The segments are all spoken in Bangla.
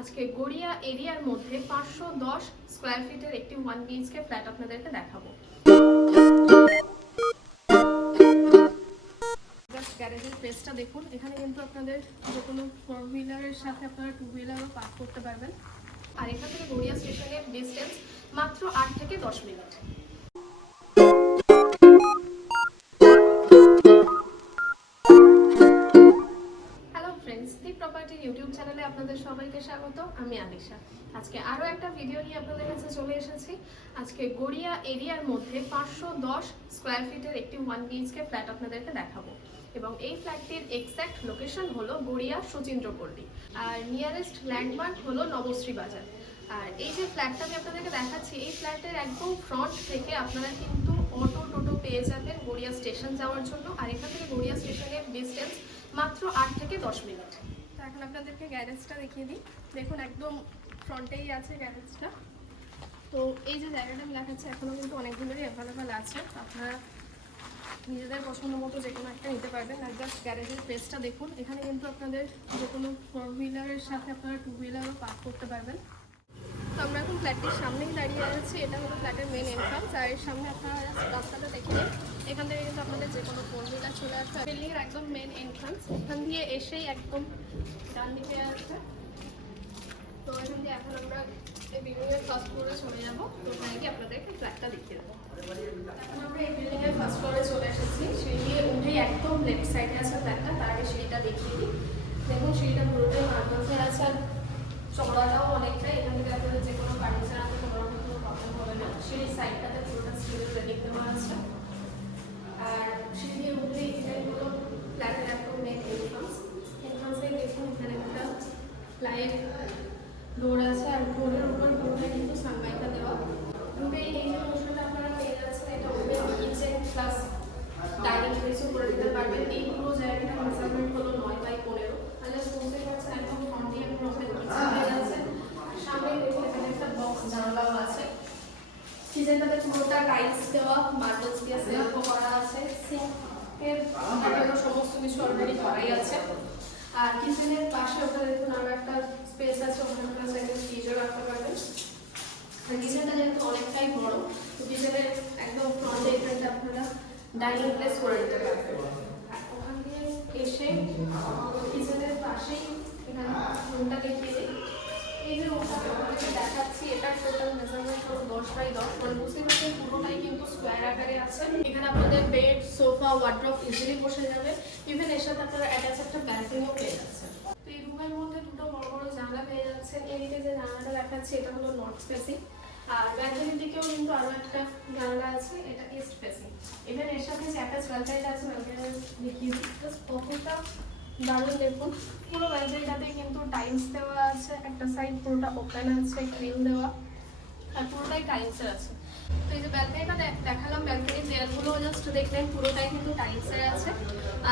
আজকে গড়িয়া এরিয়ার মধ্যে 510 স্কয়ার ফিটের একটি 1 বিএইচকে ফ্ল্যাট আপনাদেরকে দেখাবো। গ্যারেজের স্পেসটা দেখুন, এখানে কিন্তু আপনাদের যে কোনো 4 হুইলারের সাথে আপনারা 2 হুইলারও পার্ক করতে পারবেন। আর এখান থেকে গড়িয়া স্টেশনের ডিস্টেন্স মাত্র 8 থেকে 10 মিনিট। প্রপার্টির ইউটিউব চ্যানেলে আপনাদের সবাইকে স্বাগত। আমি আলিশা। আজকে আরো একটা ভিডিও নিয়ে আপনাদের কাছে চলে এসেছি। আজকে গড়িয়া এরিয়ার মধ্যে 510 স্কয়ার ফিটের একটি 1 বিএইচকে ফ্ল্যাট আপনাদেরকে দেখাবো এবং এই ফ্ল্যাটটির এক্সাক্ট লোকেশন হলো গড়িয়া সুচিন্দ্রপল্লী আর নিয়ারেস্ট ল্যান্ডমার্ক হলো নবশ্রী বাজার। আর এই যে ফ্ল্যাটটা আমি আপনাদেরকে দেখাচ্ছি, এই ফ্ল্যাটের একদম ফ্রন্ট থেকে আপনারা কিন্তু অটো টোটো পেয়ে যাবেন গড়িয়া স্টেশন যাওয়ার জন্য। আর এখান থেকে গড়িয়া স্টেশনের ডিস্টেন্স মাত্র 8 থেকে 10 মিনিট। এখন আপনাদেরকে গ্যারেজটা দেখিয়ে দিই। দেখুন একদম ফ্রন্টেই আছে গ্যারেজটা। তো এই যে জায়গাটা আমি দেখাচ্ছি এখনও কিন্তু অনেকগুলোই অ্যাভেলেবেল আছে, আপনারা নিজেদের পছন্দ মতো যে কোনো একটা নিতে পারবেন। আর জাস্ট গ্যারেজের স্পেসটা দেখুন, এখানে কিন্তু আপনাদের যে কোনো 4 হুইলারের সাথে আপনারা 2 হুইলারও পার্ক করতে পারবেন। তো আমরা এখন ফ্ল্যাটটির সামনেই দাঁড়িয়ে আছি। এটা হলো ফ্ল্যাটের মেন এন্ট্রান্স। আর এর সামনে আপনারা রাস্তাটা দেখে নিন, এখান থেকে কিন্তু আপনাদের যে কোনো 4 হুইলার চলে আসবে। বিল্ডিংয়ের একদম মেন এন্ট্রান্স, এখান দিয়ে এসেই একদম ডান দিকে আছে। তো এখান দিয়ে এখন আমরা এই বিল্ডিংয়ের ফার্স্ট ফ্লোরে চলে যাবো। তো ওখানে গিয়ে আপনাদেরকে ফ্ল্যাটটা দেখিয়ে দেবো। এখন আমরা এই বিল্ডিংয়ের ফার্স্ট ফ্লোরে চলে এসেছি। সিঁড়ি দিয়ে উঠেই একদম লেফট সাইডে আছে ফ্ল্যাটটা। তার আগে সিঁড়িটা দেখিয়ে দিই। দেখুন সিঁড়িটা পুরোটাই মার্বেলসে আছে, আর চওড়াটাও অনেকটাই। এখান থেকে আপনাদের যে কোনো ফার্নিচার আনতে কোনো রকম কোনো প্রবলেম হবে না। সিঁড়ির সাইডটাতে পুরোটা স্টিলের রেলিং দেওয়া আছে। আর সিঁড়ি দিয়ে উঠেই এটাই হলো ফ্ল্যাটের একদম মেন এন্ট্রান্সে দেখুন এখানে একটা লাইট ডোর আছে, আর ডোরের উপর পুরোটাই কিন্তু সানলাইটটা দেওয়া। ঢুকে এই যে পোর্শনটা আপনারা পেয়ে যাচ্ছেন, এটা ওপেন কিচেন প্লাস ডাইনিং স্পেসও করে দিতে পারবেন। এই পুরো জায়গাটা মেজারমেন্ট হলো 9x15। তাহলে বুঝতেই পারছেন একদম ফ্রন্টে আপনি ওপেন কিচেন পেয়ে যাচ্ছেন। সামনে দেখুন এখানে একটা বক্স জানালাও আছে। কিচেনটাতে পুরোটা টাইলস দেওয়া, মার্বেলস দিয়ে সেলফ করা আছে। সিঙ্কের সমস্ত কিছু অলরেডি করাই আছে। আর কিচেনের পাশে ওখানে দেখুন আরো একটা স্পেস আছে, ওখানে আপনারা চাইলে ফ্রিজও রাখতে পারবেন। আর কিচেনটা যেহেতু অনেকটাই বড়, তো কিচেনের একদম ফ্রন্টে এখানটা আপনারা ডাইনিং প্লেস করে দিতে পারবেন। আর ওখান দিয়ে এসে কিচেনের পাশেই এখানে রুমটা দেখিয়ে দিই। এই যে রুমটা আপনাদেরকে দেখাচ্ছি, এটা টোটাল মেজারমেন্ট হলো 10x10। মানে বুঝতে পারছেন পুরোটাই কিন্তু স্কোয়ার আকারে আছে। এখানে আপনাদের বেড, সোফা, ওয়ার্ড্রপ ইজিলি বসে যাবে। ইভেন এর সাথে আপনারা অ্যাটাচ একটা ব্যালকনিও পেয়ে যাচ্ছেন। তো এই রুমের মধ্যে দুটো বড় বড় জানলা পেয়ে যাচ্ছেন। এদিকে যে জানলাটা দেখাচ্ছি এটা হলো নর্থ ফেসিং, আর ব্যালকনির দিকেও কিন্তু আরো একটা জানলা আছে, এটা ইস্ট ফেসিং। ইভেন এর সাথে যে অ্যাটাচ ব্যালকনিটা আছে, ব্যালকনি দেখিয়ে দিই। কতটা দারুণ দেখুন, পুরো ব্যালকনিটাতে কিন্তু টাইলস দেওয়া আছে। একটা সাইড পুরোটা ওপেন আছে, গ্রিল দেওয়া, আর পুরোটাই টাইলসের আছে। তো এই যে ব্যালকনিটা দেখালাম, ব্যালকনির চেয়ারগুলো জাস্ট দেখলেন পুরোটাই কিন্তু টাইলসের আছে।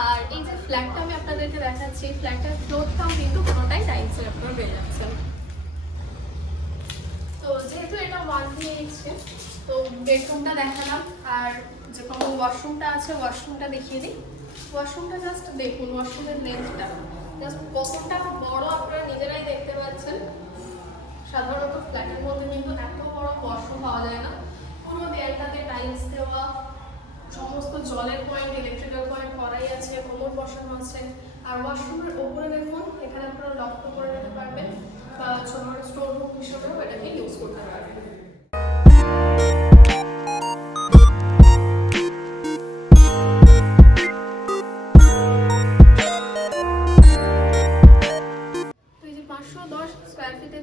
আর এই যে ফ্ল্যাটটা আমি আপনাদেরকে দেখাচ্ছি, ফ্ল্যাটের ফ্লোরটাও কিন্তু পুরোটাই টাইলসের আপনারা পেয়ে যাচ্ছেন। তো যেহেতু এটা 1 বিএইচকে, তো বেডরুমটা দেখালাম। আর যে কমন ওয়াশরুমটা আছে, ওয়াশরুমটা দেখিয়ে দিই। ওয়াশরুমটা জাস্ট দেখুন, ওয়াশরুমের লেন্থটা জাস্ট কতটা বড় আপনারা নিজেরাই দেখতে পাচ্ছেন। সাধারণত ফ্ল্যাটের মধ্যে কিন্তু এত বড় ওয়াশরুম পাওয়া যায় না। পুরো দেয়ালটাতে টাইলস দেওয়া, সমস্ত জলের পয়েন্ট, ইলেকট্রিক্যাল পয়েন্ট করাই আছে, কোমর বসানো আছে। আর ওয়াশরুমের ওপরে দেখুন এখানে আপনারা লক করে নিতে পারবেন বা ছোট স্টোর রুম হিসেবেও এটাকে ইউজ করতে পারবেন।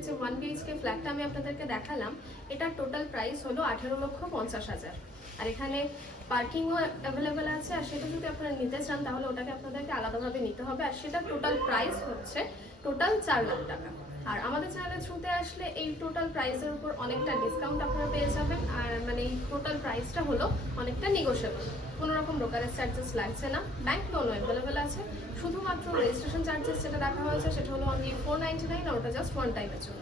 যে 1 বিএইচকে ফ্ল্যাটটা আমি আপনাদেরকে দেখালাম, এটার টোটাল প্রাইস হলো 18,50,000। আর এখানে পার্কিংও অ্যাভেলেবেল আছে। আর সেটা যদি আপনারা নিতে চান তাহলে ওটাকে আপনাদেরকে আলাদাভাবে নিতে হবে। আর সেটা টোটাল প্রাইস হচ্ছে টোটাল 4 লাখ টাকা। আর আমাদের চ্যানেলের থ্রুতে আসলে এই টোটাল প্রাইসের উপর অনেকটা ডিসকাউন্ট আপনারা পেয়ে যাবেন। আর মানে এই টোটাল প্রাইসটা হলো অনেকটা নেগোশিয়েবল, কোনো রকম ব্রোকারেজ চার্জেস লাগছে না, ব্যাংক লোনও অ্যাভেলেবেল আছে। শুধুমাত্র রেজিস্ট্রেশন চার্জেস যেটা রাখা হয়েছে সেটা হলো অনলি 499, আর ওটা জাস্ট 1 টাইমের জন্য।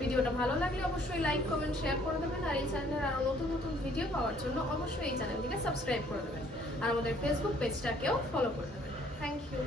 ভিডিওটা ভালো লাগলে অবশ্যই লাইক, কমেন্ট, শেয়ার করে দেবেন। আর এই চ্যানেলের আরও নতুন নতুন ভিডিও পাওয়ার জন্য অবশ্যই এই চ্যানেলটিকে সাবস্ক্রাইব করে দেবেন। আর আমাদের ফেসবুক পেজটাকেও ফলো করে দেবেন। Thank you.